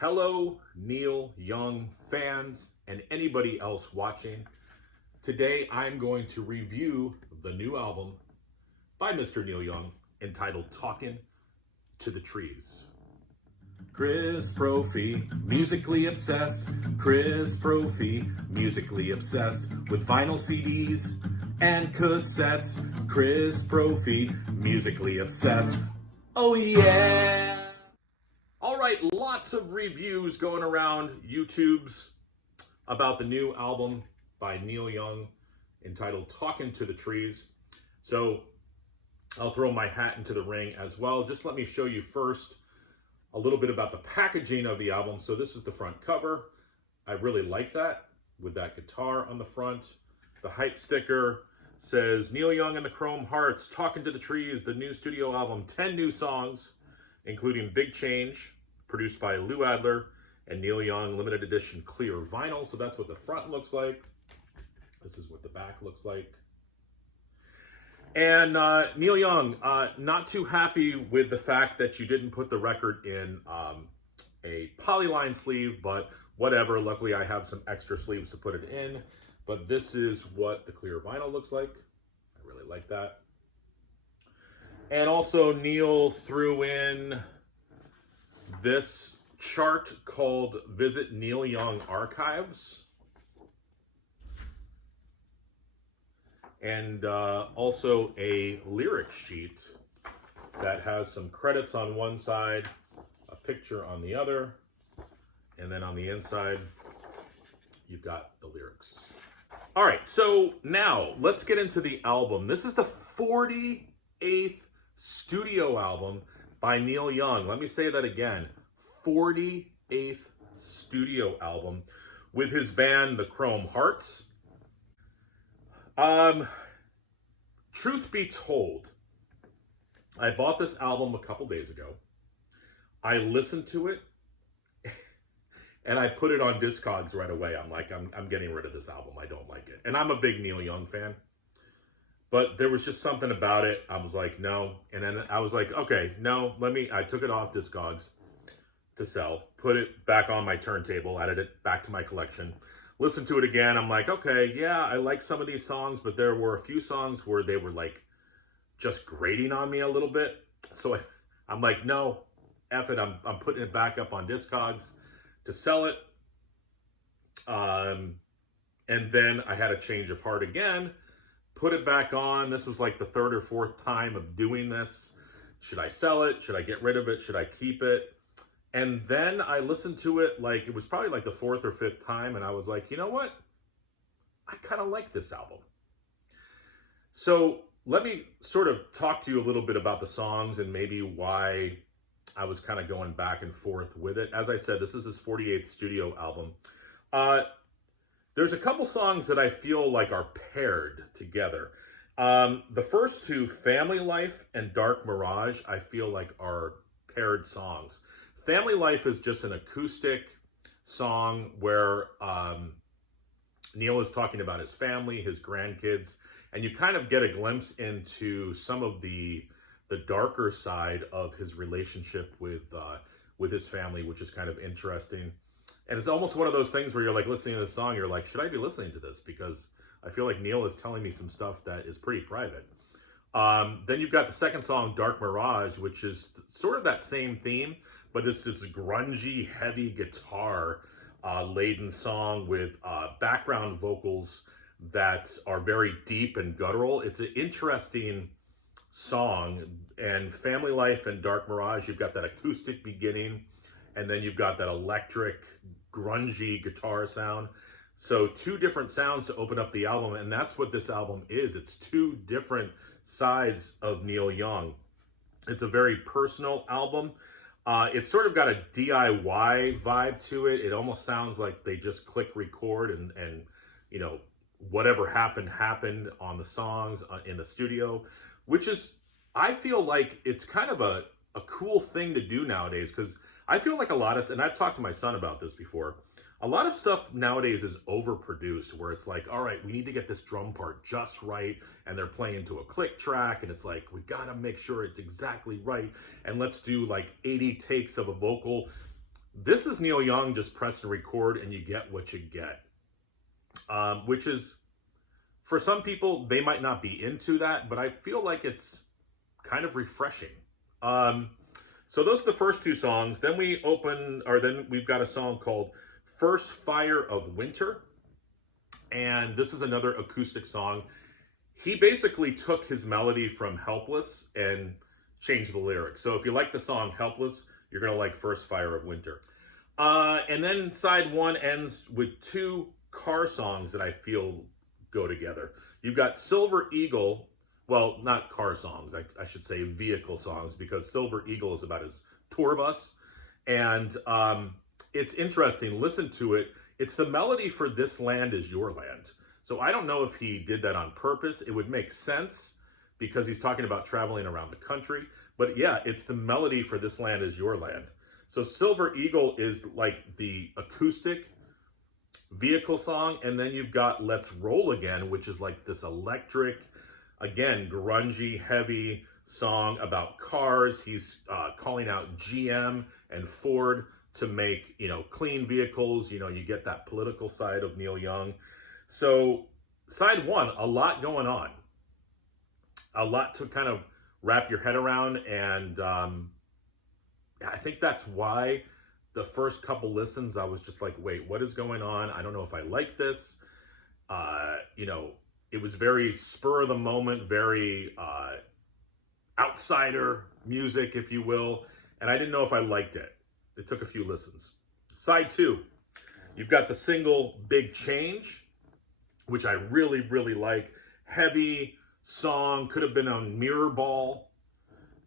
Hello, Neil Young fans and anybody else watching. Today I'm going to review the new album by Mr. Neil Young entitled Talkin' to the Trees. Chris Brophy, musically obsessed. Chris Brophy, musically obsessed with vinyl CDs and cassettes. Chris Brophy, musically obsessed. Oh yeah! All right, lots of reviews going around YouTube's about the new album by Neil Young entitled Talkin' to the Trees. So I'll throw my hat into the ring as well. Just let me show you first a little bit about the packaging of the album. So this is the front cover. I really like that with that guitar on the front. The hype sticker says Neil Young and the Chrome Hearts, Talkin' to the Trees, the new studio album, 10 new songs, including Big Change, produced by Lou Adler, and Neil Young limited edition clear vinyl. So that's what the front looks like. This is what the back looks like. And Neil Young, not too happy with the fact that you didn't put the record in a polyline sleeve, but whatever. Luckily, I have some extra sleeves to put it in. But this is what the clear vinyl looks like. I really like that. And also, Neil threw in this chart called Visit Neil Young Archives. And also a lyric sheet that has some credits on one side, a picture on the other, and then on the inside, you've got the lyrics. All right, so now let's get into the album. This is the 48th studio album by Neil Young. Let me say that again, 48th studio album with his band, the Chrome Hearts. Truth be told, I bought this album a couple days ago. I listened to it and I put it on Discogs right away. I'm like, I'm getting rid of this album. I don't like it. And I'm a big Neil Young fan, but there was just something about it. I was like, no. And then I was like, okay, no, I took it off Discogs to sell, put it back on my turntable, added it back to my collection. Listen to it again. I'm like, okay, yeah, I like some of these songs, but there were a few songs where they were like just grating on me a little bit. So I'm like, no, F it. I'm putting it back up on Discogs to sell it. And then I had a change of heart again, put it back on. This was like the third or fourth time of doing this. Should I sell it? Should I get rid of it? Should I keep it? And then I listened to it, like, it was probably like the fourth or fifth time, and I was like, you know what? I kind of like this album. So let me sort of talk to you a little bit about the songs and maybe why I was kind of going back and forth with it. As I said, this is his 48th studio album. There's a couple songs that I feel like are paired together. The first two, Family Life and Dark Mirage, I feel like are paired songs. Family Life is just an acoustic song where Neil is talking about his family, his grandkids, and you kind of get a glimpse into some of the darker side of his relationship with his family, which is kind of interesting. And it's almost one of those things where you're like listening to this song, you're like, should I be listening to this? Because I feel like Neil is telling me some stuff that is pretty private. Then you've got the second song, Dark Mirage, which is sort of that same theme, but it's this grungy, heavy guitar laden song with background vocals that are very deep and guttural. It's an interesting song. And Family Life and Dark Mirage, you've got that acoustic beginning, and then you've got that electric, grungy guitar sound. So two different sounds to open up the album, and that's what this album is. It's two different sides of Neil Young. It's a very personal album. It's sort of got a DIY vibe to it. It almost sounds like they just click record and you know, whatever happened on the songs in the studio, which is, I feel like it's kind of a cool thing to do nowadays, because I feel like a lot of, and I've talked to my son about this before, a lot of stuff nowadays is overproduced, where it's like, all right, we need to get this drum part just right, and they're playing to a click track, and it's like, we gotta make sure it's exactly right, and let's do like 80 takes of a vocal. This is Neil Young just press and record and you get what you get. Which is, for some people, they might not be into that, but I feel like it's kind of refreshing. So those are the first two songs. Then we've got a song called First Fire of Winter. And this is another acoustic song. He basically took his melody from Helpless and changed the lyrics. So if you like the song Helpless, you're going to like First Fire of Winter. And then side one ends with two car songs that I feel go together. You've got Silver Eagle. Well, not car songs. I should say vehicle songs, because Silver Eagle is about his tour bus. And it's interesting. Listen to it. It's the melody for This Land Is Your Land. So I don't know if he did that on purpose. It would make sense because he's talking about traveling around the country. But yeah, it's the melody for This Land Is Your Land. So Silver Eagle is like the acoustic vehicle song. And then you've got Let's Roll Again, which is like this electric, again, grungy, heavy song about cars. He's calling out GM and Ford to make, clean vehicles. You get that political side of Neil Young. So side one, a lot going on. A lot to kind of wrap your head around. And I think that's why the first couple listens, I was just like, wait, what is going on? I don't know if I like this. It was very spur of the moment, very outsider music, if you will. And I didn't know if I liked it. It took a few listens. Side two, you've got the single Big Change, which I really, really like. Heavy song, could have been on Mirrorball,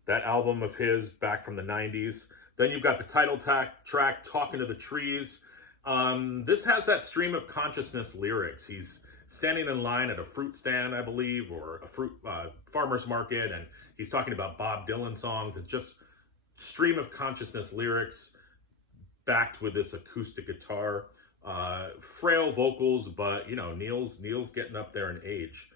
that album of his back from the 90s. Then you've got the title track, Talkin to the Trees. This has that stream of consciousness lyrics. He's standing in line at a fruit stand, I believe, or a fruit farmer's market, and he's talking about Bob Dylan songs. It's just stream of consciousness lyrics backed with this acoustic guitar. Frail vocals, but Neil's getting up there in age.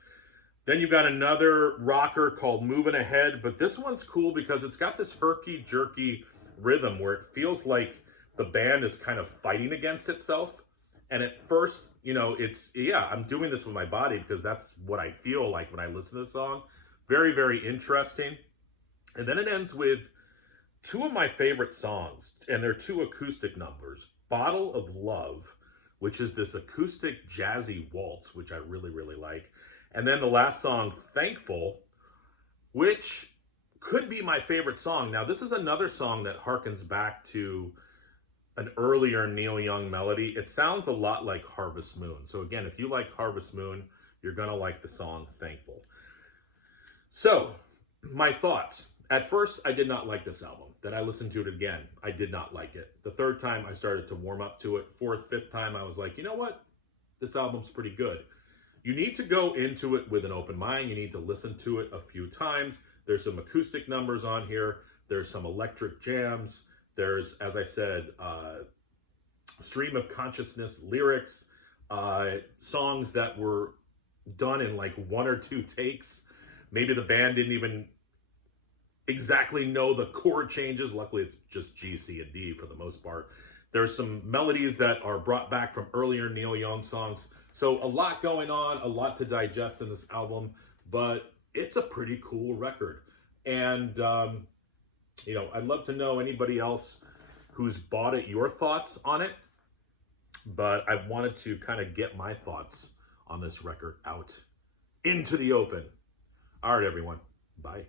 Then you've got another rocker called Moving Ahead, but this one's cool because it's got this herky-jerky rhythm where it feels like the band is kind of fighting against itself. And at first, I'm doing this with my body because that's what I feel like when I listen to the song. Very, very interesting. And then it ends with two of my favorite songs, and they're two acoustic numbers. Bottle of Love, which is this acoustic jazzy waltz, which I really, really like. And then the last song, Thankful, which could be my favorite song. Now, this is another song that harkens back to an earlier Neil Young melody. It sounds a lot like Harvest Moon. So again, if you like Harvest Moon, you're going to like the song Thankful. So, my thoughts. At first, I did not like this album. Then I listened to it again. I did not like it. The third time, I started to warm up to it. Fourth, fifth time, I was like, you know what? This album's pretty good. You need to go into it with an open mind. You need to listen to it a few times. There's some acoustic numbers on here. There's some electric jams. There's, as I said, stream of consciousness lyrics, songs that were done in like one or two takes. Maybe the band didn't even exactly know the chord changes. Luckily, it's just G, C, and D for the most part. There's some melodies that are brought back from earlier Neil Young songs. So a lot going on, a lot to digest in this album, but it's a pretty cool record. And, I'd love to know anybody else who's bought it, your thoughts on it. But I wanted to kind of get my thoughts on this record out into the open. All right, everyone. Bye.